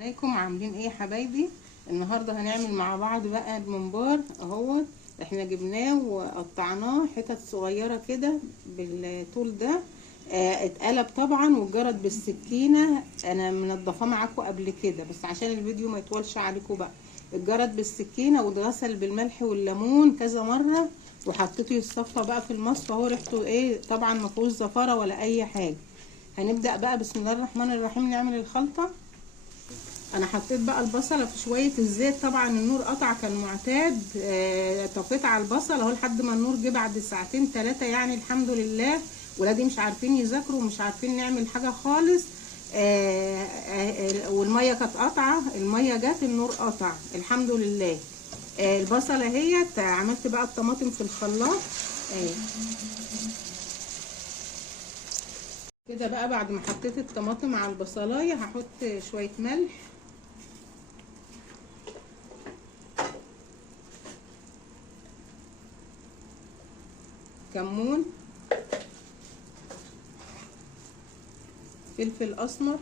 عليكم، عاملين ايه يا حبايبي؟ النهارده هنعمل مع بعض بقى الممبار اهوت. احنا جبناه وقطعناه حتت صغيره كده بالطول ده. اتقلب طبعا واتجرد بالسكينه. انا منضفاه معاكم قبل كده بس عشان الفيديو ما يطولش عليكم بقى. اتجرد بالسكينه واتغسل بالملح والليمون كذا مره، وحطيته يتصفى بقى في المصفى. اهو ريحته ايه طبعا، ما فيهوش زفاره ولا اي حاجه. هنبدا بقى بسم الله الرحمن الرحيم نعمل الخلطه. انا حطيت بقى البصله في شويه الزيت، طبعا النور قطع كان معتاد. طفيت على البصل اهو لحد ما النور جه بعد ساعتين 3 يعني الحمد لله. ولادي مش عارفين يذاكروا ومش عارفين نعمل حاجه خالص. والميه كانت قاطعه، الميه جت النور قطع الحمد لله. البصله اهيت. عملت بقى الطماطم في الخلاط كده بقى. بعد ما حطيت الطماطم على البصلايه هحط شويه ملح، كمون، فلفل اسمر،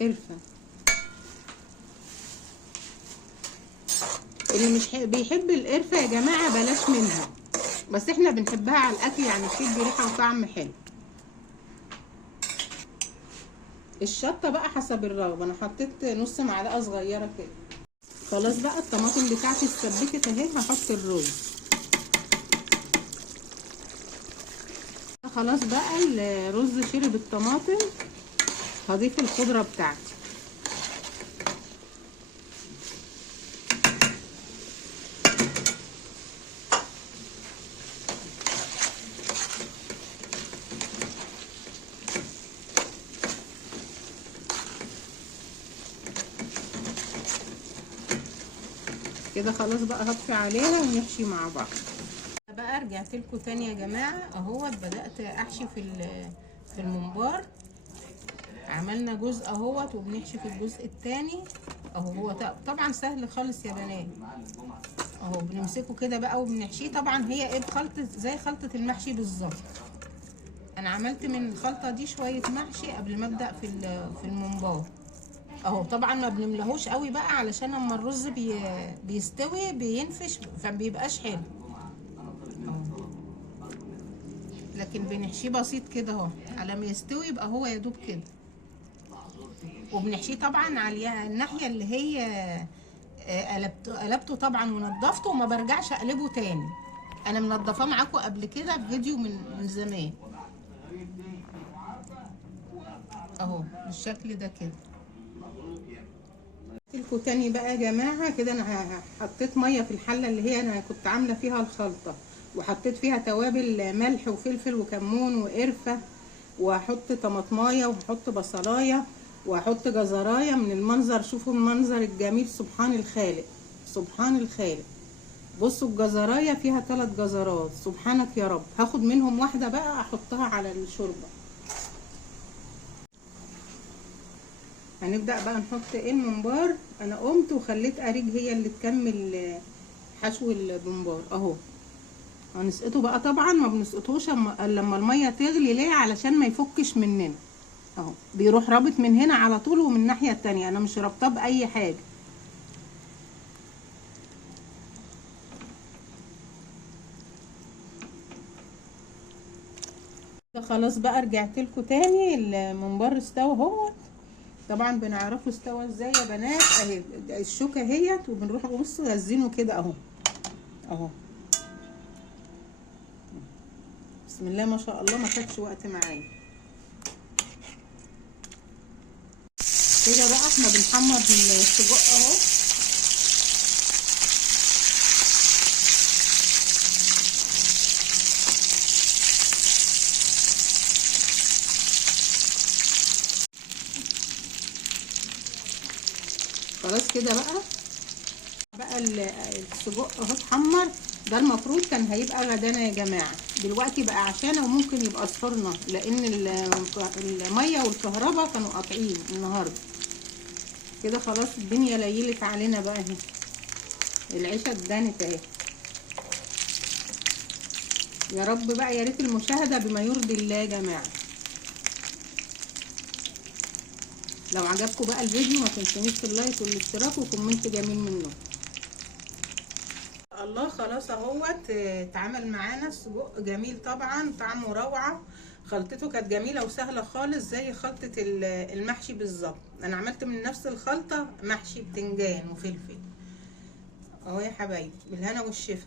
قرفه. اللي مش بيحب القرفه يا جماعه بلاش منها، بس احنا بنحبها على الاكل يعني بتدي ريحه وطعم حلو. الشطه بقى حسب الرغبه، انا حطيت نص معلقه صغيره كده. خلاص بقى الطماطم بتاعتي اتسبكت اهي. هحط الرز. خلاص بقى الرز شرب الطماطم. هضيف الخضره بتاعتي. كده خلاص بقى هطفي عليها ونحشي مع بعض. بقى رجعت لكم تاني يا جماعه اهوت. بدات احشي في الممبار. عملنا جزء اهوت وبنحشي في الجزء التاني اهو. هو طبعا سهل خالص يا بنات اهو. بنمسكه كده بقى وبنحشيه. طبعا هي ايه بخلطه زي خلطه المحشي بالظبط. انا عملت من الخلطه دي شويه محشي قبل ما ابدا في الممبار اهو. طبعا ما بنملهوش قوي بقى علشان اما الرز بيستوي بينفش فمبيبقاش حلو اهو. لكن بنحشيه بسيط كده اهو على ما يستوي يبقى هو يا دوب كده. وبنحشيه طبعا على الناحيه اللي هي قلبته طبعا ونضفته وما برجعش اقلبه تاني. انا منضفاه معاكم قبل كده بفيديو من زمان اهو بالشكل ده كده. لكم تاني بقى يا جماعه كده. انا حطيت ميه في الحله اللي هي انا كنت عامله فيها الخلطه، وحطيت فيها توابل ملح وفلفل وكمون وقرفه، وهحط طماطمايه وهحط بصلايه وهحط جزرايه. من المنظر شوفوا المنظر الجميل، سبحان الخالق سبحان الخالق. بصوا الجزرايه فيها 3 جزرات، سبحانك يا رب. هاخد منهم واحده بقى احطها على الشوربه. هنبدأ بقى نحط الممبار. انا قمت وخليت اريج هي اللي تكمل حشو الممبار اهو. هنسقطه بقى. طبعا ما بنسقطوش لما الميه تغلي. ليه؟ علشان ما يفكش مننا اهو. بيروح رابط من هنا على طول ومن الناحيه التانية. انا مش رابطاه باي حاجه. خلاص بقى رجعت لكم تاني. الممبار استوى اهو. طبعا بنعرفه استوى ازاي يا بنات اهي. الشوكه اهيت وبنروح بصوا غزينه كده اهو اهو. بسم الله ما شاء الله، ما خدش وقت معايا. كده بقى احنا بنحمر السجق اهو. خلاص كده بقى السجق اهو اتحمر. ده المفروض كان هيبقى غدانا يا جماعه، دلوقتي بقى عشانه وممكن يبقى صفرنا لان الميه والكهرباء كانوا قاطعين النهارده. كده خلاص الدنيا ليلت علينا بقى اهي. العيشه اتدانت اهي. يا رب بقى، يا ريت المشاهده بما يرضي الله يا جماعه. لو عجبكم بقى الفيديو ما تنسونيش اللايك والاشتراك وكومنت جميل منه. الله خلاص اهوت اتعمل معانا السجق جميل طبعا، طعمه روعه. خلطته كانت جميله وسهله خالص زي خلطه المحشي بالظبط. انا عملت من نفس الخلطه محشي بتنجان وفلفل اهو يا حبايبي، بالهنا والشفا.